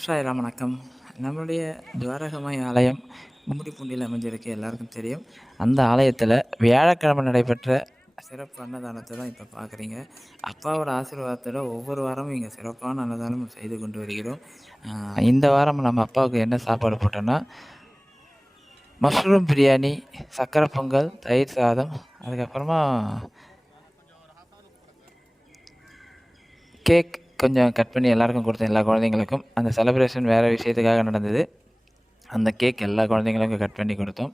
சாய்ராம் வணக்கம். நம்மளுடைய துவாரகமாய் ஆலயம் கும்மிடிப்பூண்டியில் அமைஞ்சிருக்கு எல்லாருக்கும் தெரியும். அந்த ஆலயத்தில் வியாழக்கிழமை நடைபெற்ற சிறப்பு அன்னதானத்தை தான் இப்போ பார்க்குறீங்க அப்பாவோட ஆசீர்வாதத்தோட ஒவ்வொரு வாரமும் இங்கே சிறப்பான அன்னதானம் செய்து கொண்டு வருகிறோம். இந்த வாரம் நம்ம அப்பாவுக்கு என்ன சாப்பாடு போட்டோன்னா மஷ்ரூம் பிரியாணி சக்கரை பொங்கல் தயிர் சாதம் அதுக்கப்புறமா கேக் கொஞ்சம் கட் பண்ணி எல்லாருக்கும் கொடுத்தேன் எல்லா குழந்தைங்களுக்கும். அந்த செலப்ரேஷன் வேறு விஷயத்துக்காக நடந்தது. அந்த கேக் எல்லா குழந்தைங்களுக்கும் கட் பண்ணி கொடுத்தோம்.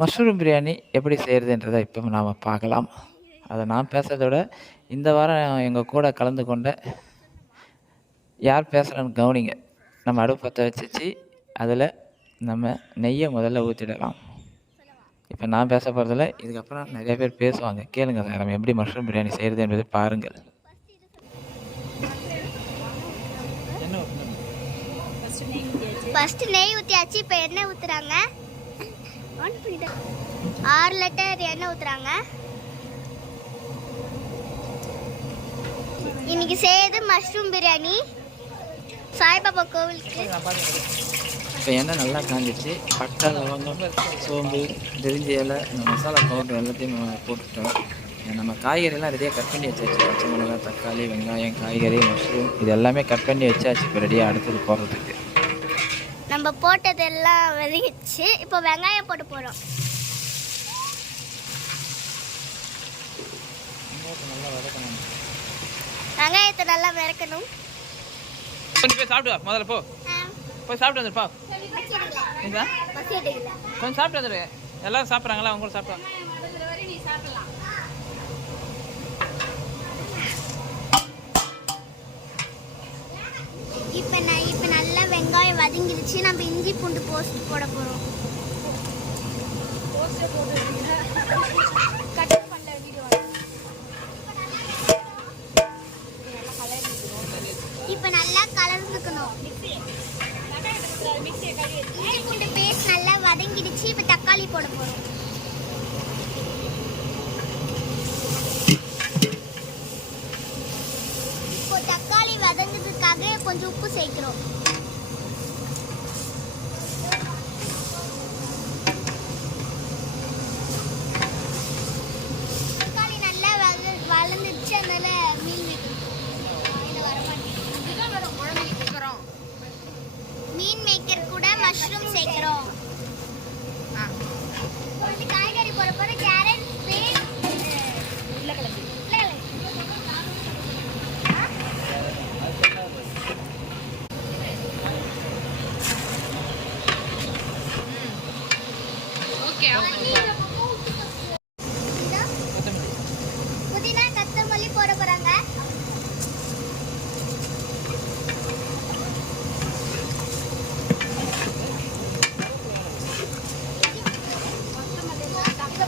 மஷ்ரூம் பிரியாணி எப்படி செய்கிறதுன்றதை இப்போ நாம் பார்க்கலாம். அதை நான் பேசுகிறத விட இந்த வாரம் எங்கள் கூட கலந்து கொண்ட யார் பேசுகிறேன்னு கவனிங்க. நம்ம அடுப்பு பற்ற வச்சிச்சு. அதில் நம்ம நெய்யை முதல்ல ஊற்றிடலாம் இப்போ நான் பேச போகிறதில்ல இதுக்கப்புறம் நிறைய பேர் பேசுவாங்க. கேளுங்க சார் நம்ம எப்படி மஷ்ரூம் பிரியாணி செய்கிறது என்பதை பாருங்கள். ஃபர்ஸ்ட் நெய் ஊற்றியாச்சு இப்போ எண்ணெய் ஊற்றுறாங்க ஆறு லிட்டர் எண்ணெய் ஊற்றுறாங்க இன்னைக்கு செய்யறது மஷ்ரூம் பிரியாணி சாய்பாபா கோவிலுக்கு. இப்போ எண்ணெய் நல்லா காஞ்சிச்சு பட்டை லவங்கம் சோம்பு தெரிஞ்ச இலை இந்த மசாலா பவுடர் எல்லாத்தையும் போட்டுட்டோம் நம்ம காய்கறிலாம் ரெடியாக கட் பண்ணி வச்சாச்சு. பச்சை மிளகா தக்காளி வெங்காயம் காய்கறி மஷ்ரூம் இது எல்லாமே கட் பண்ணி வச்சாச்சு. இப்போ ரெடியாக அடுத்தது போடுறதுக்கு. நம்ம போட்டதெல்லாம் வெதிக்கிச்சு இப்போ வெங்காயம் போட்டு போகிறோம் வெங்காயத்தை நல்லா வதக்கணும் கொஞ்சம் சாப்பிட்டு வா முதல்ல போ. போய் சாப்பிட்டு வந்துருப்பா கொஞ்சம் சாப்பிட்டு வந்துரு. எல்லாரும் சாப்பிட்றாங்களா? அவங்க கூட சாப்பிட்டு இப்போ நான் இப்போ நல்லா வதங்கிடுச்சு நம்ம இஞ்சி பூண்டு போஸ்ட் போட போகிறோம் இப்போ நல்லா கலந்துக்கணும். இஞ்சி பூண்டு பேஸ்ட் நல்லா வதங்கிடுச்சு. இப்போ தக்காளி போட போகிறோம் இப்போ தக்காளி வதங்கிறதுக்காக கொஞ்சம் உப்பு சேர்க்கிறோம் தக்காளி நல்லா வள வளர்ந்துச்சு அதனால மீன் வைக்கணும் மீன் மேக்கர் கூட மஷ்ரூம் சேர்க்கிறோம் கொஞ்சம் காய்கறி போட போற கேரட் பீன்ஸ் உருளைக்கிழங்கு புதினா கத்தமல்லி போட போறாங்க.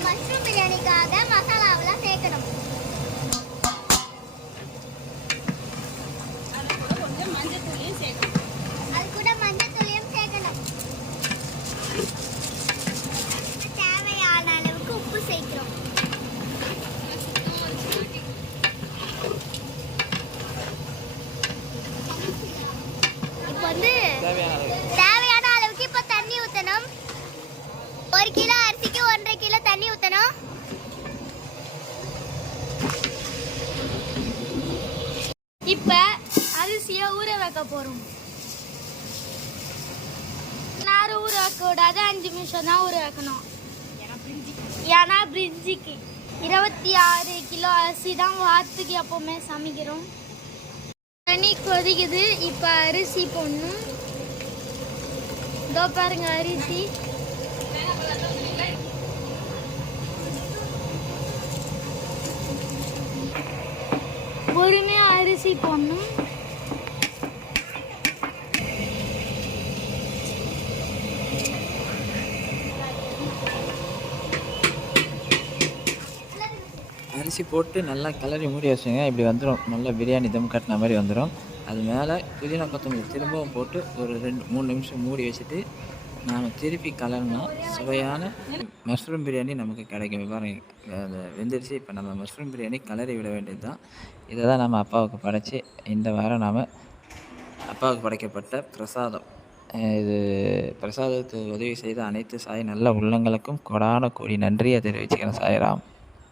மஷ்ரூம் பிரியாணிக்காக மசாலாவெல்லாம் சேர்க்கணும். அது கூட மஞ்சள் தூளியும் சேர்க்கணும் தேவையான அளவுக்கு உப்பு சேர்க்கிறோம் இப்போ வந்து தேவையான அளவு தேவையான அளவுக்கு இப்போ தண்ணி ஊற்றணும் ஒரு கிலோ அரிசிக்கு ஒன்றரை கிலோ தண்ணி ஊற்றணும் இப்போ அரிசியை ஊற வைக்க போகிறோம் நேரம் ஊற அஞ்சு நிமிஷம் தான் ஊற ஏன்னா பிரிஞ்சிக்கு இருபத்தி ஆறு கிலோ அரிசி தான் வாரத்துக்கு எப்போவுமே சமைக்கிறோம். தண்ணி கொதிக்குது இப்போ அரிசி போடணும். இதோ பாருங்க அரிசி. பொறுமையா அரிசி போடணும். அரிசி போட்டு நல்லா கிளறி மூடி வச்சுங்க இப்படி வந்துடும் நல்லா பிரியாணி தம் கட்டின மாதிரி வந்துடும் அது மேலே புதினா கொத்தமல்லி திரும்பவும் போட்டு ஒரு ரெண்டு மூணு நிமிஷம் மூடி வச்சுட்டு நாம் திருப்பி கலர்னா சுவையான மஷ்ரூம் பிரியாணி நமக்கு கிடைக்கும். இப்ப பாருங்க வெந்துருச்சு. இப்போ நம்ம மஷ்ரூம் பிரியாணி கலரி விட வேண்டியது தான் இதை தான் நம்ம அப்பாவுக்கு படைச்சி இந்த வாரம் நாம் அப்பாவுக்கு படைக்கப்பட்ட பிரசாதம். இது பிரசாதத்துக்கு உதவி செய்த அனைத்து சாய் நல்ல உள்ளங்களுக்கும் கொடான கூடி நன்றியை தெரிவிச்சுக்கிறேன் சாய்ராம்.